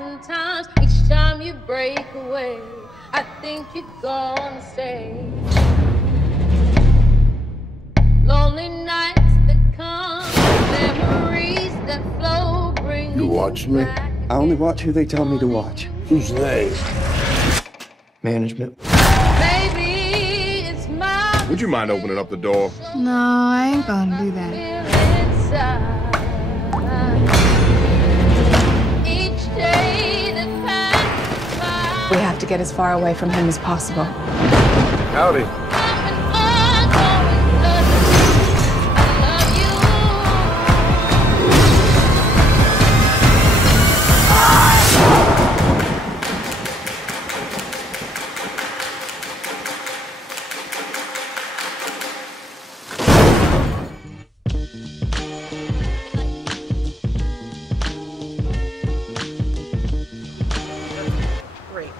1,000 times. Each time you break away, I think you're gonna stay. Lonely nights that come, memories that flow, bring You watch me? back. I only watch who they tell me to watch. Who's they? Management. Baby, it's my Would you mind opening up the door? No, I ain't gonna do that. inside. Each day that passes by, We have to get as far away from him as possible. Howdy. coming on, going suddenly. I love you. Great.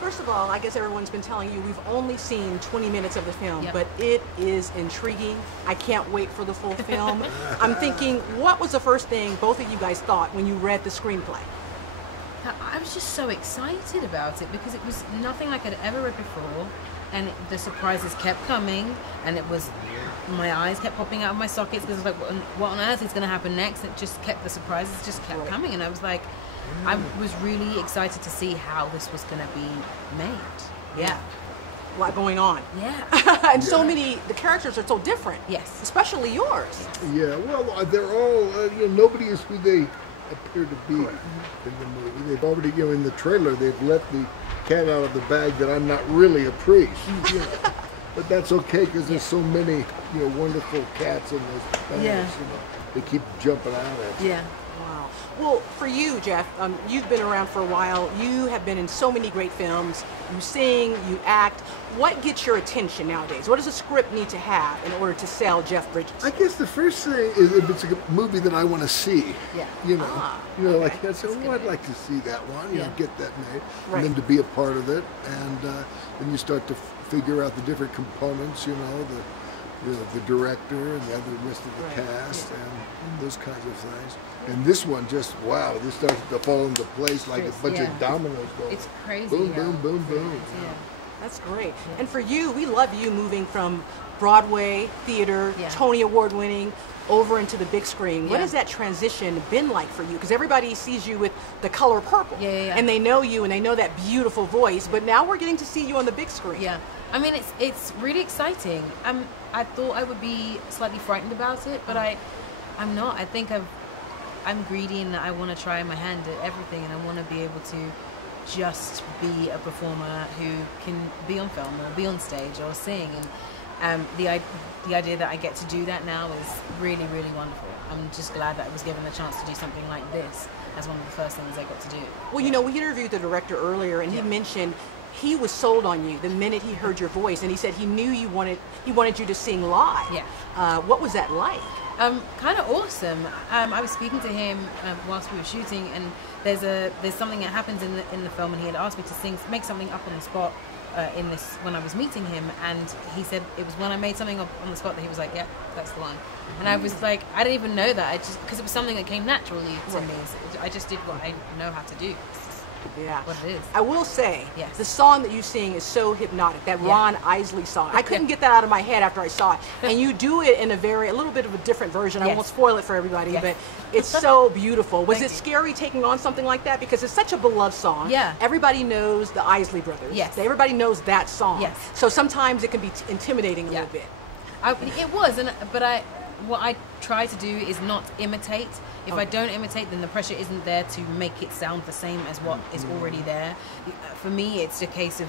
First of all, I guess everyone's been telling you we've only seen 20 minutes of the film, Yep. but it is intriguing. I can't wait for the full film. I'm thinking, what was the first thing both of you guys thought when you read the screenplay? I was just so excited about it because it was nothing like I'd ever read before, and the surprises kept coming, and it was, my eyes kept popping out of my sockets because I was like, what on earth is going to happen next? It just kept, the surprises just kept coming, and I was like, I was really excited to see how this was going to be made. Yeah. A lot going on. Yeah. And so many, the characters are so different. Yes. Especially yours. Yeah, well, they're all, nobody is who they appear to be in the movie. They've already, in the trailer, they've let the cat out of the bag that I'm not really a priest. But that's okay because there's so many, wonderful cats in those bags. Yeah. They keep jumping out at you. Yeah. Wow. Well, for you, Jeff, you've been around for a while. You have been in so many great films. You sing, you act. What gets your attention nowadays? What does a script need to have in order to sell Jeff Bridges? I guess the first thing is if it's a movie that I want to see. Yeah. Like I said, I'd like to see that one. Yeah. Get that made, Right. and then to be a part of it, and then you start to figure out the different components. The director and the other rest of the cast and those kinds of things. And this one just, wow, this starts to fall into place like a bunch of dominoes going. It's crazy. Boom, how boom, boom, boom. Yeah. That's great. And for you, we love you moving from Broadway, theater, Yeah. Tony Award winning, over into the big screen. What Yeah. has that transition been like for you? Because everybody sees you with the color purple. Yeah. And they know you and they know that beautiful voice, but now we're getting to see you on the big screen. Yeah, I mean it's really exciting. I thought I would be slightly frightened about it, but I'm not. I think I'm greedy and I want to try my hand at everything, and I want to be able to just be a performer who can be on film or be on stage or sing. And the idea that I get to do that now is really, really wonderful. I'm just glad that I was given the chance to do something like this as one of the first things I got to do. Well, we interviewed the director earlier, and he mentioned he was sold on you the minute he heard your voice, and he said he knew he wanted you to sing live. Yeah. What was that like? Kind of awesome. I was speaking to him whilst we were shooting, and there's something that happens in the film, and he had asked me to make something up on the spot in this when I was meeting him, and he said it was when I made something up on the spot that he was like, yeah, that's the one. And I was like, I didn't even know that. Because it was something that came naturally to me. So I just did what I know how to do. Yeah. What it is. I will say, Yes. the song that you sing is so hypnotic, that Ron Isley song. I couldn't get that out of my head after I saw it. And you do it in a little bit of a different version. I Yes. won't spoil it for everybody, Yes. but it's so beautiful. Was Thank it you. scary taking on something like that? Because it's such a beloved song. Yeah. Everybody knows the Isley brothers. Yes. Everybody knows that song. Yes. So sometimes it can be intimidating a Yeah. little bit. It was, but what I try to do is not imitate. If I don't imitate, then the pressure isn't there to make it sound the same as what is already there. For me, it's a case of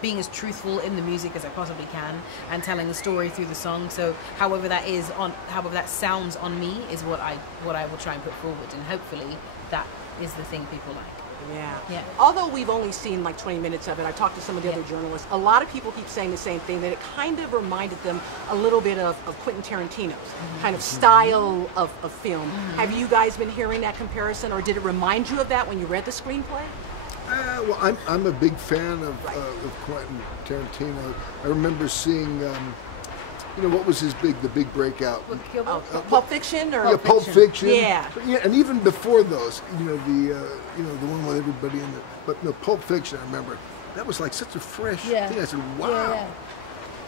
being as truthful in the music as I possibly can and telling the story through the song. So however that sounds on me is what I will try and put forward, and hopefully that is the thing people like. Yeah. Although we've only seen like 20 minutes of it, I talked to some of the other journalists. A lot of people keep saying the same thing, that it kind of reminded them a little bit of Quentin Tarantino's kind of style of film. Have you guys been hearing that comparison, or did it remind you of that when you read the screenplay? Well, I'm a big fan of Quentin Tarantino. I remember seeing what was the big breakout? Pulp Fiction or yeah, Pulp Fiction. Yeah. And even before those, the one with everybody in but no, Pulp Fiction. I remember that was like such a fresh thing. I said, wow. Yeah.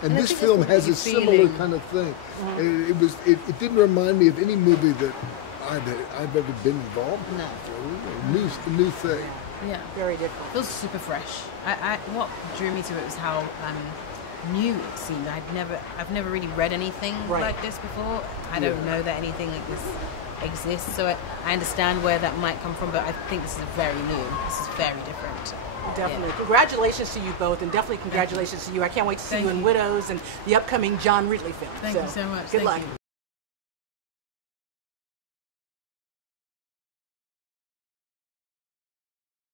And this film has a similar kind of thing. It didn't remind me of any movie that I've ever been involved in. No. A new thing. Yeah. Very different. Feels super fresh. What drew me to it was how new it seemed. I've never really read anything like this before. I don't know that anything like this exists, so I understand where that might come from, but I think this is very new. This is very different. Definitely. Yeah. Congratulations to you both, and definitely congratulations to you. I can't wait to see you in Widows and the upcoming John Ridley film. Thank you so much. Good luck. You.